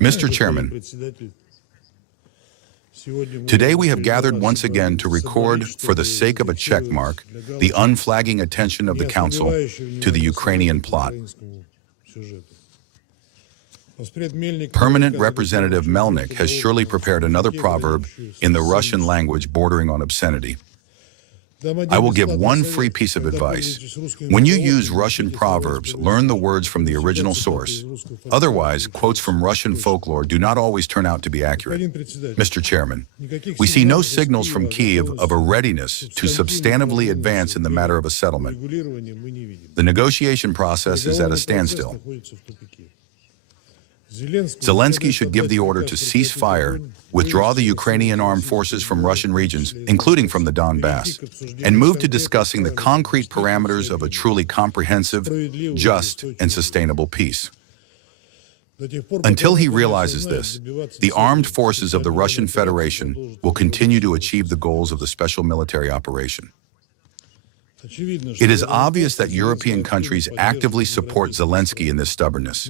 Mr. Chairman, today we have gathered once again to record, for the sake of a checkmark, the unflagging attention of the Council to the Ukrainian plot. Permanent Representative Melnik has surely prepared another proverb in the Russian language bordering on obscenity. I will give one free piece of advice. When you use Russian proverbs, learn the words from the original source. Otherwise, quotes from Russian folklore do not always turn out to be accurate. Mr. Chairman, we see no signals from Kiev of a readiness to substantively advance in the matter of a settlement. The negotiation process is at a standstill. Zelensky should give the order to cease fire, withdraw the Ukrainian armed forces from Russian regions, including from the Donbass, and move to discussing the concrete parameters of a truly comprehensive, just, and sustainable peace. Until he realizes this, the armed forces of the Russian Federation will continue to achieve the goals of the special military operation. It is obvious that European countries actively support Zelensky in this stubbornness.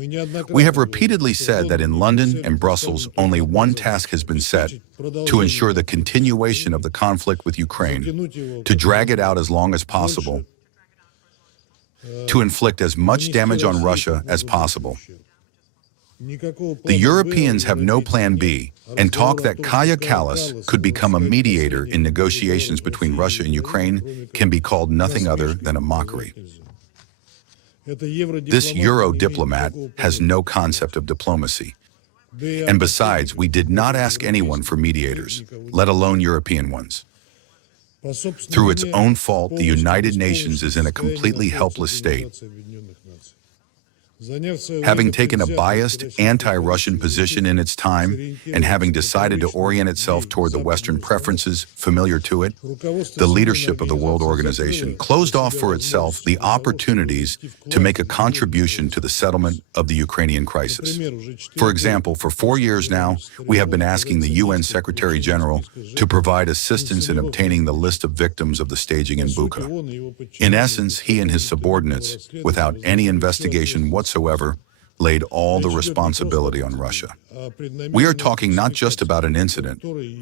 We have repeatedly said that in London and Brussels, only one task has been set: to ensure the continuation of the conflict with Ukraine, to drag it out as long as possible, to inflict as much damage on Russia as possible. The Europeans have no plan B, and talk that Kaja Kallas could become a mediator in negotiations between Russia and Ukraine can be called nothing other than a mockery. This Euro diplomat has no concept of diplomacy. And besides, we did not ask anyone for mediators, let alone European ones. Through its own fault, the United Nations is in a completely helpless state. Having taken a biased, anti-Russian position in its time, and having decided to orient itself toward the Western preferences familiar to it, the leadership of the World Organization closed off for itself the opportunities to make a contribution to the settlement of the Ukrainian crisis. For example, for 4 years now, we have been asking the UN Secretary General to provide assistance in obtaining the list of victims of the staging in Bucha. In essence, he and his subordinates, without any investigation whatsoever, laid all the responsibility on Russia. We are talking not just about an incident,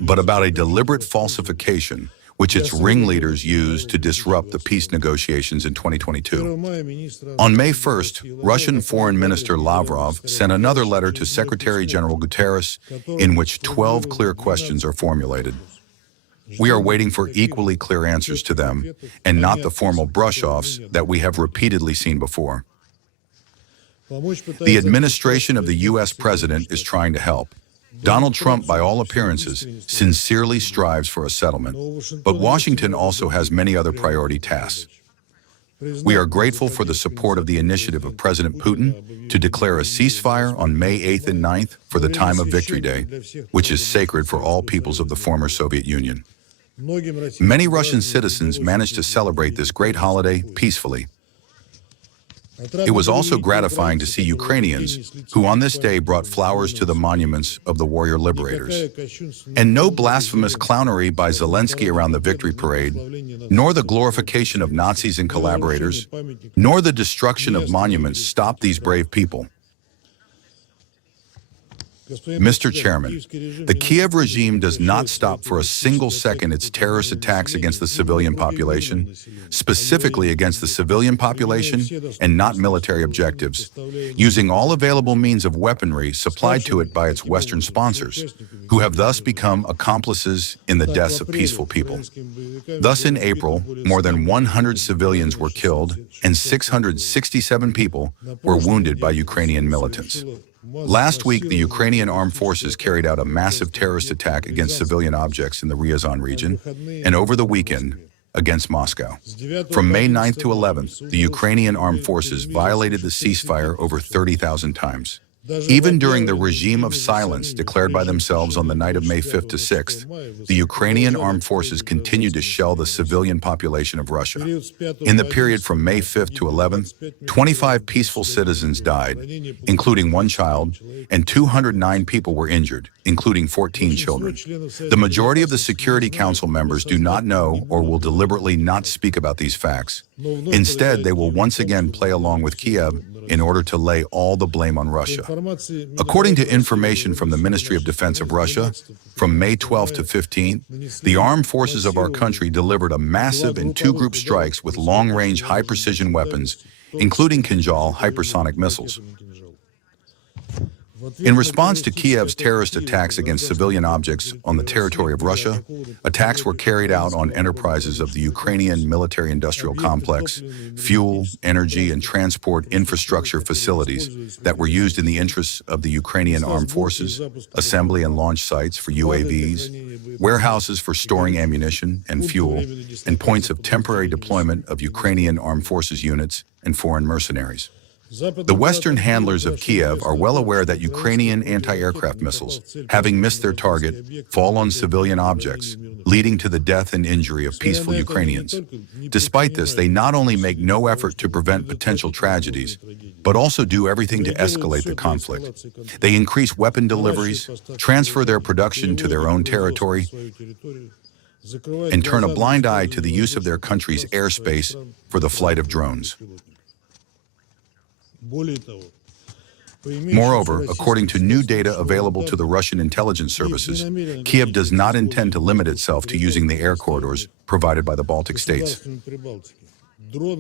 but about a deliberate falsification which its ringleaders used to disrupt the peace negotiations in 2022. On May 1st, Russian Foreign Minister Lavrov sent another letter to Secretary General Guterres in which 12 clear questions are formulated. We are waiting for equally clear answers to them, and not the formal brush-offs that we have repeatedly seen before. The administration of the U.S. president is trying to help. Donald Trump, by all appearances, sincerely strives for a settlement, but Washington also has many other priority tasks. We are grateful for the support of the initiative of President Putin to declare a ceasefire on May 8th and 9th for the time of Victory Day, which is sacred for all peoples of the former Soviet Union. Many Russian citizens managed to celebrate this great holiday peacefully. It was also gratifying to see Ukrainians who on this day brought flowers to the monuments of the warrior liberators. And no blasphemous clownery by Zelensky around the victory parade, nor the glorification of Nazis and collaborators, nor the destruction of monuments stopped these brave people. Mr. Chairman, the Kiev regime does not stop for a single second its terrorist attacks against the civilian population, specifically against the civilian population and not military objectives, using all available means of weaponry supplied to it by its Western sponsors, who have thus become accomplices in the deaths of peaceful people. Thus, in April, more than 100 civilians were killed and 667 people were wounded by Ukrainian militants. Last week, the Ukrainian armed forces carried out a massive terrorist attack against civilian objects in the Ryazan region, and over the weekend, against Moscow. From May 9th to 11th, the Ukrainian armed forces violated the ceasefire over 30,000 times. Even during the regime of silence declared by themselves on the night of May 5th to 6th, the Ukrainian armed forces continued to shell the civilian population of Russia. In the period from May 5th to 11th, 25 peaceful citizens died, including 1 child, and 209 people were injured, including 14 children. The majority of the Security Council members do not know or will deliberately not speak about these facts. Instead, they will once again play along with Kiev in order to lay all the blame on Russia. According to information from the Ministry of Defense of Russia, from May 12 to 15, the armed forces of our country delivered a massive and two-group strikes with long-range, high-precision weapons, including Kinzhal hypersonic missiles. In response to Kiev's terrorist attacks against civilian objects on the territory of Russia, attacks were carried out on enterprises of the Ukrainian military-industrial complex, fuel, energy, and transport infrastructure facilities that were used in the interests of the Ukrainian armed forces, assembly and launch sites for UAVs, warehouses for storing ammunition and fuel, and points of temporary deployment of Ukrainian armed forces units and foreign mercenaries. The Western handlers of Kiev are well aware that Ukrainian anti-aircraft missiles, having missed their target, fall on civilian objects, leading to the death and injury of peaceful Ukrainians. Despite this, they not only make no effort to prevent potential tragedies, but also do everything to escalate the conflict. They increase weapon deliveries, transfer their production to their own territory, and turn a blind eye to the use of their country's airspace for the flight of drones. Moreover, according to new data available to the Russian intelligence services, Kiev does not intend to limit itself to using the air corridors provided by the Baltic states.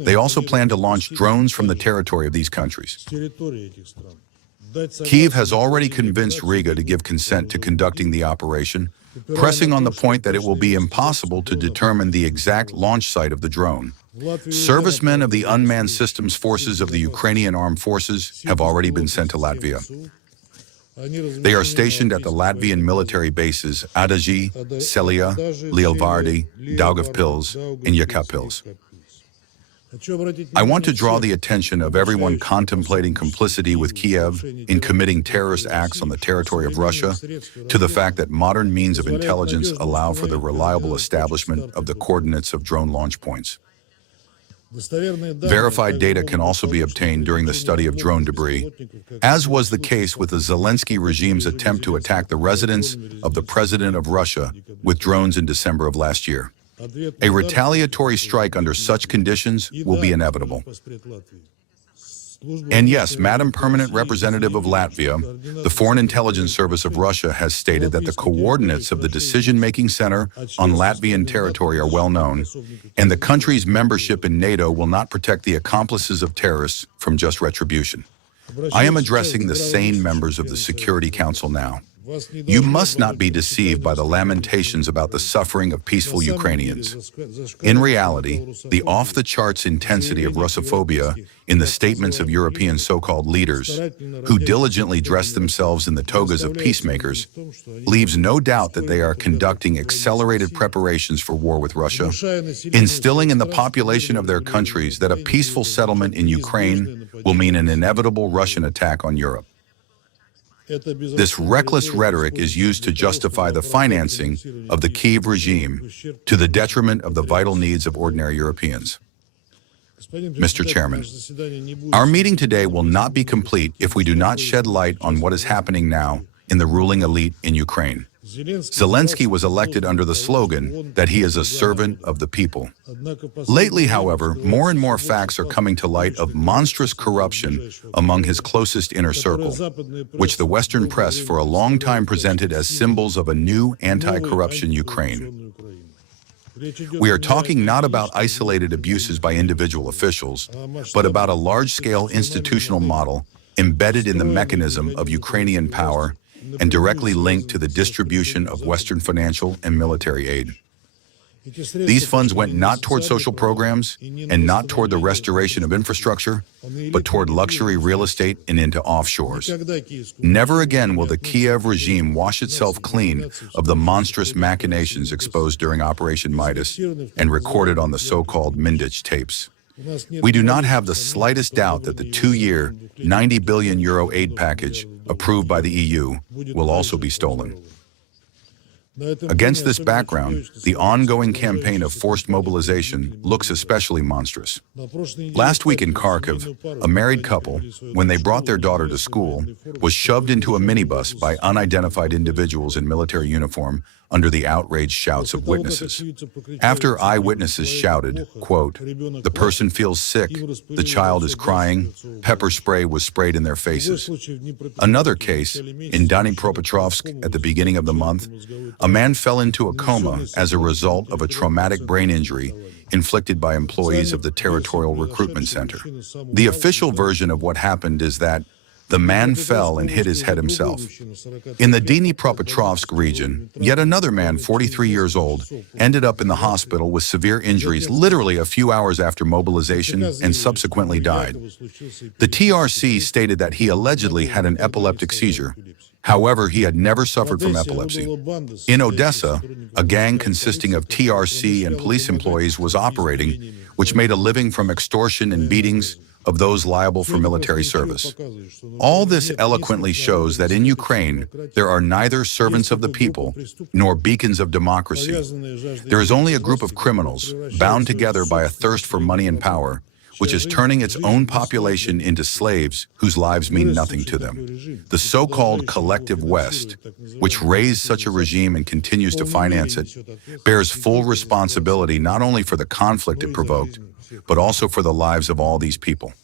They also plan to launch drones from the territory of these countries. Kiev has already convinced Riga to give consent to conducting the operation, pressing on the point that it will be impossible to determine the exact launch site of the drone. Servicemen of the unmanned systems forces of the Ukrainian armed forces have already been sent to Latvia. They are stationed at the Latvian military bases Adaži, Selija, Lielvardi, Daugavpils, and Jekabpils. I want to draw the attention of everyone contemplating complicity with Kiev in committing terrorist acts on the territory of Russia to the fact that modern means of intelligence allow for the reliable establishment of the coordinates of drone launch points. Verified data can also be obtained during the study of drone debris, as was the case with the Zelensky regime's attempt to attack the residence of the President of Russia with drones in December of last year. A retaliatory strike under such conditions will be inevitable. And yes, Madam Permanent Representative of Latvia, the Foreign Intelligence Service of Russia has stated that the coordinates of the decision-making center on Latvian territory are well known, and the country's membership in NATO will not protect the accomplices of terrorists from just retribution. I am addressing the sane members of the Security Council now. You must not be deceived by the lamentations about the suffering of peaceful Ukrainians. In reality, the off-the-charts intensity of Russophobia in the statements of European so-called leaders, who diligently dress themselves in the togas of peacemakers, leaves no doubt that they are conducting accelerated preparations for war with Russia, instilling in the population of their countries that a peaceful settlement in Ukraine will mean an inevitable Russian attack on Europe. This reckless rhetoric is used to justify the financing of the Kiev regime to the detriment of the vital needs of ordinary Europeans. Mr. Chairman, our meeting today will not be complete if we do not shed light on what is happening now in the ruling elite in Ukraine. Zelensky was elected under the slogan that he is a servant of the people. Lately, however, more and more facts are coming to light of monstrous corruption among his closest inner circle, which the Western press for a long time presented as symbols of a new anti-corruption Ukraine. We are talking not about isolated abuses by individual officials, but about a large-scale institutional model embedded in the mechanism of Ukrainian power and directly linked to the distribution of Western financial and military aid. These funds went not toward social programs and not toward the restoration of infrastructure, but toward luxury real estate and into offshores. Never again will the Kiev regime wash itself clean of the monstrous machinations exposed during Operation Midas and recorded on the so-called Mindich tapes. We do not have the slightest doubt that the 2-year, €90 billion aid package approved by the EU will also be stolen. Against this background, the ongoing campaign of forced mobilization looks especially monstrous. Last week in Kharkiv, a married couple, when they brought their daughter to school, was shoved into a minibus by unidentified individuals in military uniform under the outraged shouts of witnesses. After eyewitnesses shouted, quote, "The person feels sick, the child is crying," pepper spray was sprayed in their faces. Another case, in Dnipropetrovsk at the beginning of the month, a man fell into a coma as a result of a traumatic brain injury inflicted by employees of the Territorial Recruitment Center. The official version of what happened is that the man fell and hit his head himself. In the Dnipropetrovsk region, yet another man, 43 years old, ended up in the hospital with severe injuries literally a few hours after mobilization and subsequently died. The TRC stated that he allegedly had an epileptic seizure. However, he had never suffered from epilepsy. In Odessa, a gang consisting of TRC and police employees was operating, which made a living from extortion and beatings of those liable for military service. All this eloquently shows that in Ukraine, there are neither servants of the people nor beacons of democracy. There is only a group of criminals bound together by a thirst for money and power, which is turning its own population into slaves whose lives mean nothing to them. The so-called collective West, which raised such a regime and continues to finance it, bears full responsibility not only for the conflict it provoked, but also for the lives of all these people.